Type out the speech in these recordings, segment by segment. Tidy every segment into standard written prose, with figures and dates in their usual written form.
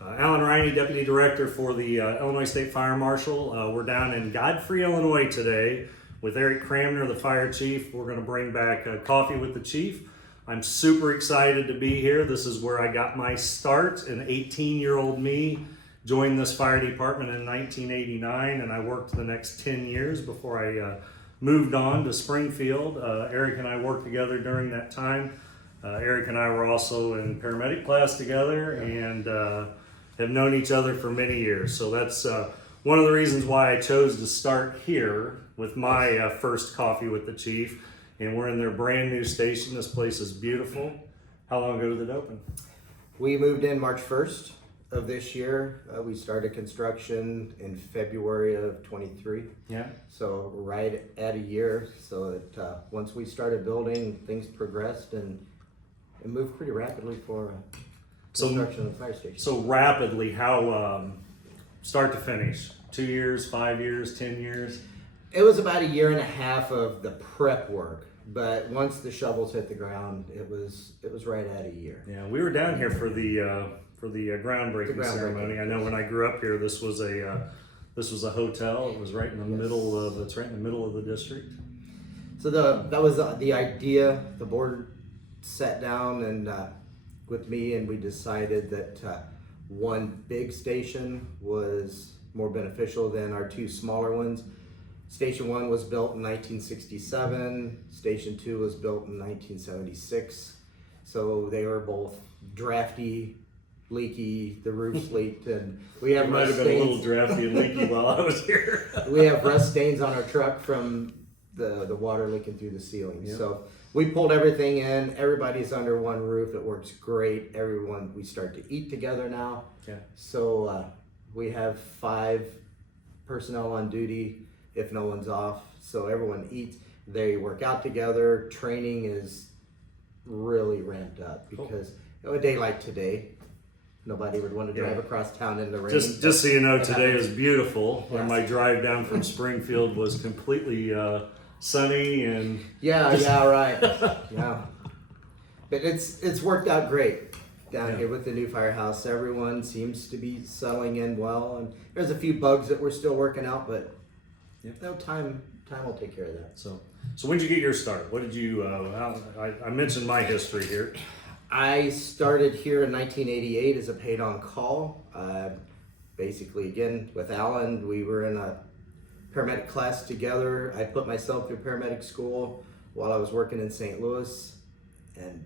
Alan Reyne, Deputy Director for the Illinois State Fire Marshal. We're down in Godfrey, Illinois today with Eric Cranmer, the Fire Chief. We're going to bring back Coffee with the Chief. I'm super excited to be here. This is where I got my start. An 18-year-old me joined this fire department in 1989, and I worked the next 10 years before I moved on to Springfield. Eric and I worked together during that time. Eric and I were also in paramedic class together and have known each other for many years. So that's one of the reasons why I chose to start here with my first Coffee with the Chief. And we're in their brand new station. This place is beautiful. How long ago did it open? We moved in March 1st of this year. We started construction in February of 23. Yeah. So right at a year. So that once we started building, things progressed and it moved pretty rapidly for construction of the fire station. So rapidly, how start to finish? 2 years, 5 years, 10 years? It was about a year and a half of the prep work, but once the shovels hit the ground, it was right at a year. Yeah, we were down here for the groundbreaking ceremony. I know when I grew up here, this was a hotel. It was right in the middle of the district. So that was the idea. The board sat down and with me, and we decided that one big station was more beneficial than our two smaller ones. Station 1 was built in 1967, Station 2 was built in 1976. So they were both drafty, leaky, the roof's leaked, and we have It might have been a little drafty and leaky while I was here. We have rust stains on our truck from the water leaking through the ceiling. Yep. So we pulled everything in, everybody's under one roof, it works great. We start to eat together now. Yeah. So we have 5 personnel on duty if no one's off. So everyone eats, they work out together. Training is really ramped up because a day like today, nobody would want to drive across town in the rain. Just so you know, today is beautiful. Yes. When my drive down from Springfield was completely sunny and Yeah, right. Yeah. But it's worked out great down here with the new firehouse. Everyone seems to be settling in well, and there's a few bugs that we're still working out, but no time will take care of that. So when did you get your start? What did you? I mentioned my history here. I started here in 1988 as a paid on call. Basically, again with Alan, we were in a paramedic class together. I put myself through paramedic school while I was working in St. Louis, and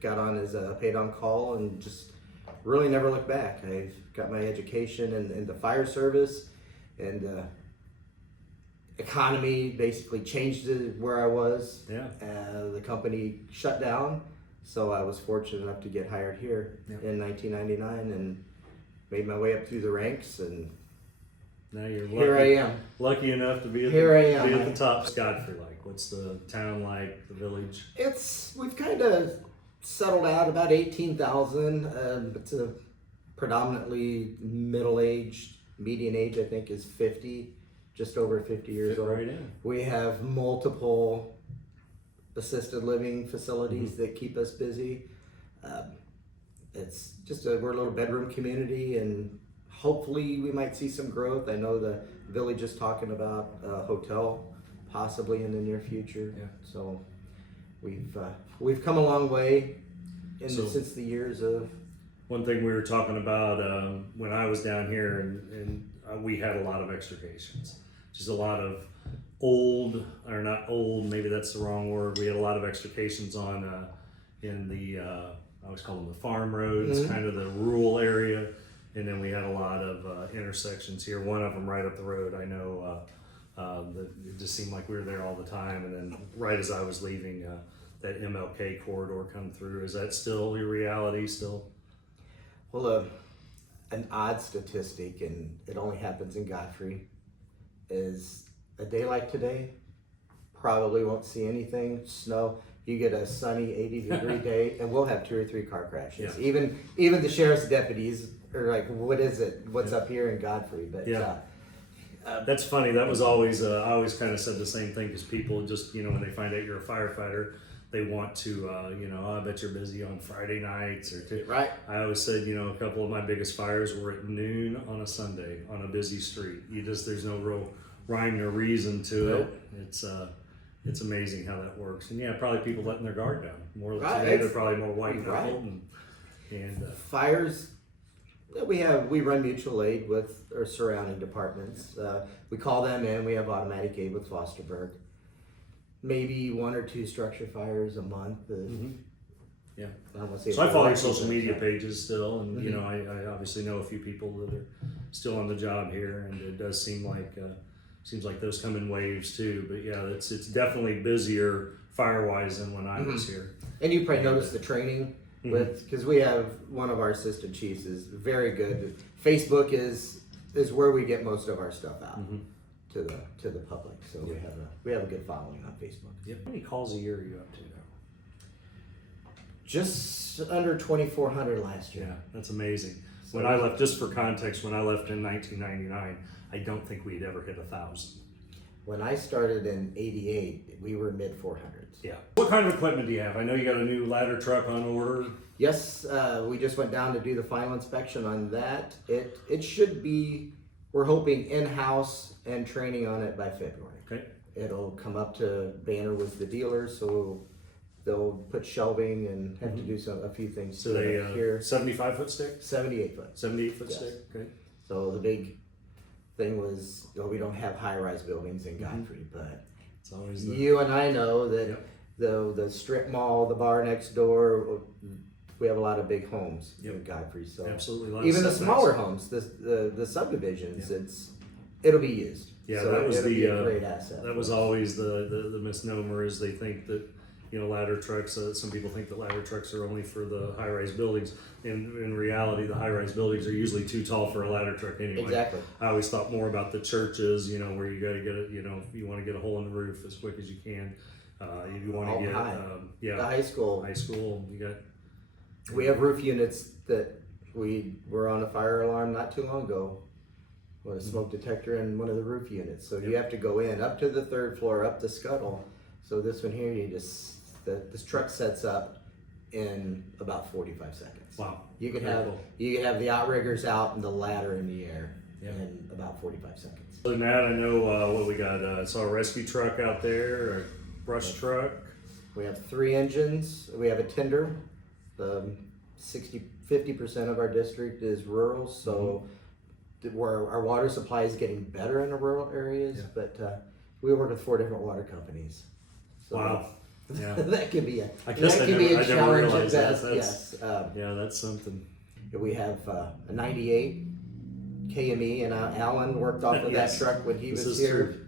got on as a paid on call and just really never looked back. I've got my education in the fire service, and economy basically changed where I was. Yeah. The company shut down, so I was fortunate enough to get hired here in 1999 and made my way up through the ranks, and Now you're lucky, here I am. lucky enough to be at, Here I am. be at the top. What's Godfrey like? What's the town like? The village? We've kind of settled out about 18,000. It's a predominantly middle-aged, median age I think is 50, just over 50 years old. Right in. We have multiple assisted living facilities that keep us busy. It's just we're a little bedroom community, and hopefully we might see some growth. I know the village is talking about a hotel possibly in the near future. Yeah. So we've come a long way since the years of. One thing we were talking about when I was down here, and we had a lot of extrications. Just a lot of old, or not old, maybe that's the wrong word. We had a lot of extrications on in the, I always call them the farm roads, kind of the rural area. And then we had a lot of intersections here. One of them right up the road, I know that it just seemed like we were there all the time. And then right as I was leaving, that MLK corridor come through. Is that still your reality still? Well, an odd statistic, and it only happens in Godfrey, is a day like today, probably won't see anything, snow. You get a sunny 80-degree day, and we'll have 2 or 3 car crashes. Yeah. Even the sheriff's deputies are like, "What is it? What's up here in Godfrey?" But that's funny. That was always I always kind of said the same thing, because people just when they find out you're a firefighter, they want to, I bet you're busy on Friday nights Right. I always said, a couple of my biggest fires were at noon on a Sunday on a busy street. There's no real rhyme or reason to it. It's amazing how that works. And yeah, probably people letting their guard down more today. They're probably more white knuckled and fires. We run mutual aid with our surrounding departments. We call them in. We have automatic aid with Fosterburg. Maybe 1 or 2 structure fires a month. Yeah. So I follow your social media pages still, and I obviously know a few people that are still on the job here, and it does seems like those come in waves too. But yeah, it's definitely busier fire-wise than when I was here. And you probably noticed the training because we have one of our assistant chiefs is very good. Facebook is where we get most of our stuff out to the public. So we have a good following on Facebook. Yep. How many calls a year are you up to now? Just under 2,400 last year. Yeah, that's amazing. When I left, just for context, when I left in 1999, I don't think we'd ever hit 1,000. When I started in '88, we were mid 400s. Yeah. What kind of equipment do you have? I know you got a new ladder truck on order. Yes, we just went down to do the final inspection on that. It should be, we're hoping in-house and training on it by February. Okay. It'll come up to Banner with the dealers, so they'll put shelving and have to do a few things. So they here 75-foot stick, 78-foot, 78-foot stick. Okay. So the big thing was, we don't have high-rise buildings in Godfrey, but it's always you and I know that the strip mall, the bar next door, we have a lot of big homes in Godfrey. So absolutely, even the smaller homes, the subdivisions, it'll be used. Yeah, so that was be a great asset. That was always the misnomer is they think that ladder trucks. Some people think that ladder trucks are only for the high-rise buildings. In reality, the high-rise buildings are usually too tall for a ladder truck anyway. Exactly. I always thought more about the churches, where you got to get it. If you want to get a hole in the roof as quick as you can. If you want to get the high school, you got. We have roof units that we were on a fire alarm not too long ago. With a smoke detector in one of the roof units, so you have to go in up to the 3rd floor, up the scuttle. So this one here, this truck sets up in about 45 seconds. Wow. You could have the outriggers out and the ladder in the air in about 45 seconds. Other than that, I know what we got. I saw a rescue truck out there, a brush truck. We have 3 engines. We have a tender. 50% of our district is rural, so where our water supply is getting better in the rural areas, but we work with 4 different water companies. So wow. Yeah. that could be a I never realized at best. That's, that's something. We have a 98 KME, and Alan worked off of that truck when he was here. True.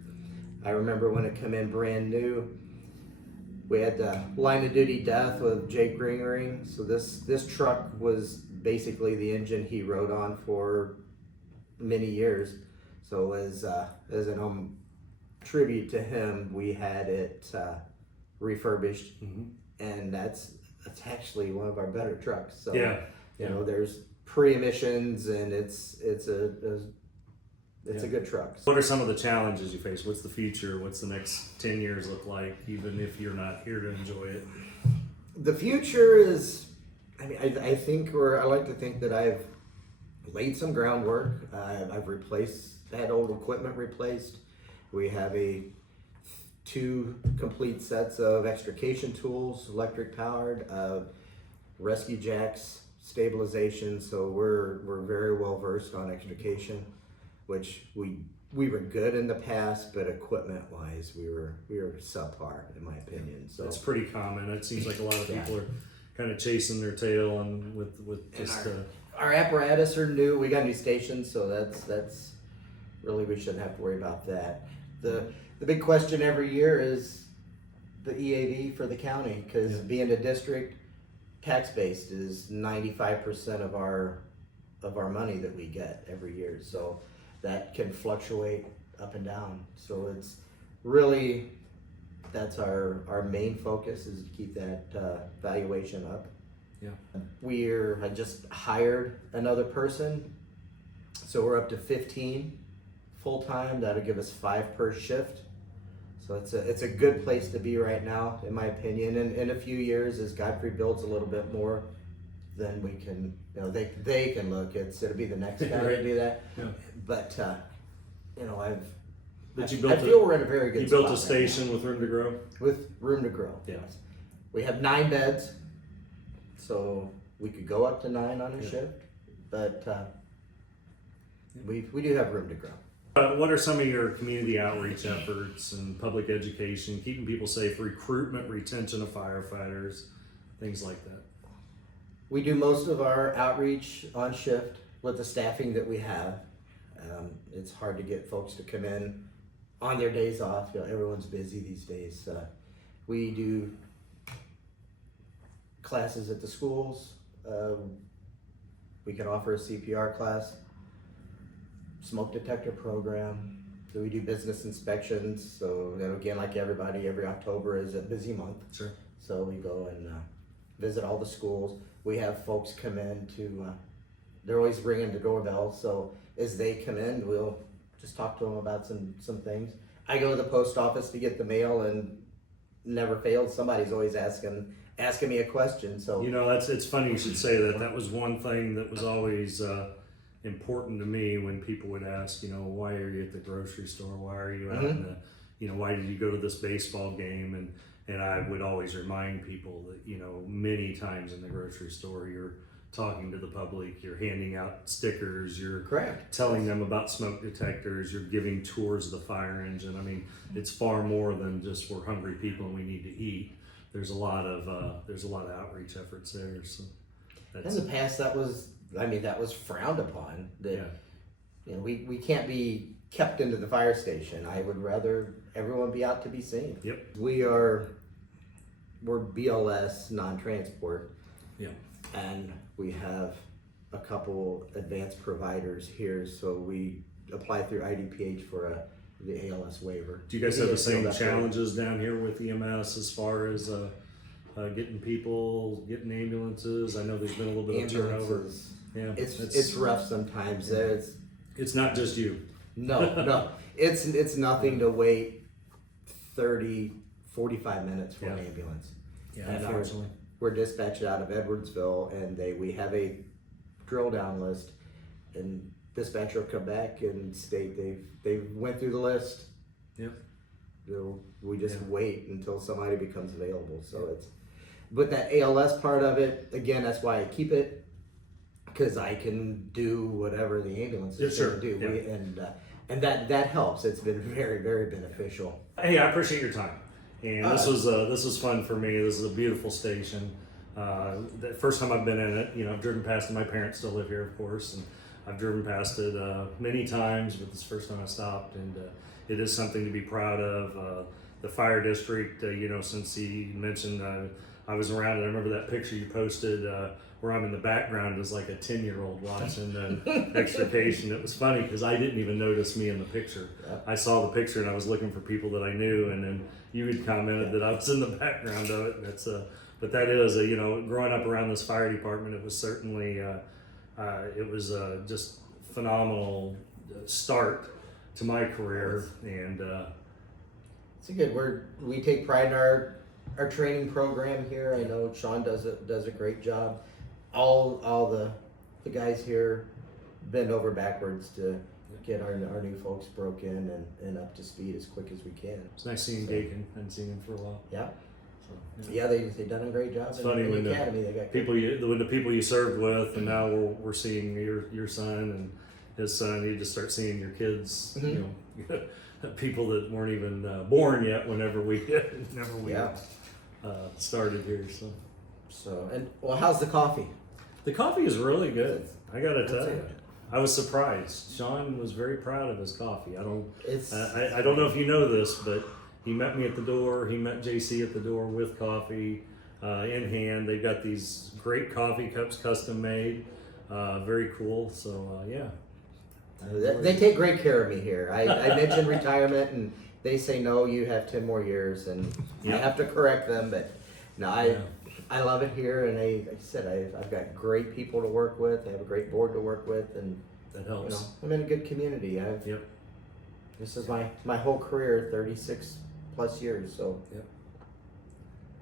I remember when it came in brand new. We had the line of duty death with Jake Ringering. So this truck was basically the engine he rode on for many years. So as an tribute to him, we had it refurbished, and that's actually one of our better trucks. So there's pre-emissions, and it's a good truck. What are some of the challenges you face? What's the future? What's the next 10 years look like, even if you're not here to enjoy it? The future is, I think, or I like to think that I've laid some groundwork. I've had old equipment replaced. We have 2 complete sets of extrication tools, electric powered, rescue jacks, stabilization. So we're very well versed on extrication, which we were good in the past, but equipment wise, we were subpar in my opinion. So it's pretty common. It seems like a lot of people are kind of chasing their tail and with just our apparatus are new. We got new stations, so that's really, we shouldn't have to worry about that. The big question every year is the EAV for the county, because being a district, tax based is 95% of our money that we get every year. So that can fluctuate up and down. So it's really, that's our main focus, is to keep that valuation up. Yeah. I just hired another person, so we're up to 15 full-time. That'll give us 5 per shift. So it's a good place to be right now, in my opinion. And in a few years, as Godfrey builds a little bit more, then we can, they can look. It'll be the next guy to do that. Yeah. But But you I built feel we're in a very good you spot built a right station with room to grow. now. With room to grow. Yeah. Yes. We have 9 beds, so we could go up to 9 on a Yeah. shift, but we do have room to grow. What are some of your community outreach efforts and public education, keeping people safe, recruitment, retention of firefighters, things like that? We do most of our outreach on shift with the staffing that we have. It's hard to get folks to come in on their days off. Everyone's busy these days. We do classes at the schools. We can offer a CPR class, smoke detector program. So we do business inspections. So again, like everybody, every October is a busy month. Sure. So we go and visit all the schools. We have folks come in they're always ringing the doorbell. So as they come in, we'll just talk to them about some things. I go to the post office to get the mail, and never fails. Somebody's always asking me a question. So it's funny you should say that. That was one thing that was always important to me when people would ask, why are you at the grocery store? Why are you out in the, why did you go to this baseball game? And I would always remind people that, many times in the grocery store, you're talking to the public, you're handing out stickers, you're correct, telling them about smoke detectors, you're giving tours of the fire engine. I mean, it's far more than just we're hungry people and we need to eat. There's a lot of outreach efforts there. So in the past, that was frowned upon. We can't be kept into the fire station. I would rather everyone be out to be seen. Yep. We're BLS non-transport. Yeah. And we have a couple advanced providers here, so we apply through IDPH for the ALS waiver. Do you guys have the same challenges down here with EMS as far as getting ambulances? I know there's been a little bit of turnover. Yeah, it's rough sometimes. It's not just you. No. It's nothing to wait 30, 45 minutes for an ambulance. Yeah, And unfortunately. we're dispatched out of Edwardsville, and we have a drill down list, and dispatcher will come back and state they went through the list. Yep. We just wait until somebody becomes available. So but that ALS part of it, again, that's why I keep it, because I can do whatever the ambulance is going to do. Yeah. And that helps. It's been very, very beneficial. Hey, I appreciate your time. And this was fun for me. This is a beautiful station. The first time I've been in it, I've driven past it. My parents still live here, of course, and I've driven past it many times, but this is the first time I stopped, and it is something to be proud of. The fire district, since he mentioned I was around it, I remember that picture you posted where I'm in the background as like a 10-year-old watching extrication. It was funny because I didn't even notice me in the picture. I saw the picture and I was looking for people that I knew, and then you had commented that I was in the background of it. And that's but that is growing up around this fire department, it was certainly just phenomenal start to my career. And it's good. We take pride in our training program here. I know Sean does a great job. All the guys here bend over backwards to get our new folks broke in and up to speed as quick as we can. It's nice seeing Dakin. I haven't seen him for a while. Yeah. So, yeah, they've done a great job. It's funny when the academy. They got when the people you served with, and now we're seeing your son and his son. You just start seeing your kids. People that weren't even born yet. Whenever we started here. So and how's the coffee? The coffee is really good. I gotta tell you. I was surprised. Sean was very proud of his coffee. I don't know if you know this, but he met me at the door. He met JC at the door with coffee in hand. They've got these great coffee cups, custom made. Very cool. So yeah. They take great care of me here. I mentioned retirement, and they say no. You have 10 more years, and I have to correct them. But no, I love it here, and like I said, I've got great people to work with. I have a great board to work with, and that helps. I'm in a good community. This is my whole career, 36 plus years. So Yep.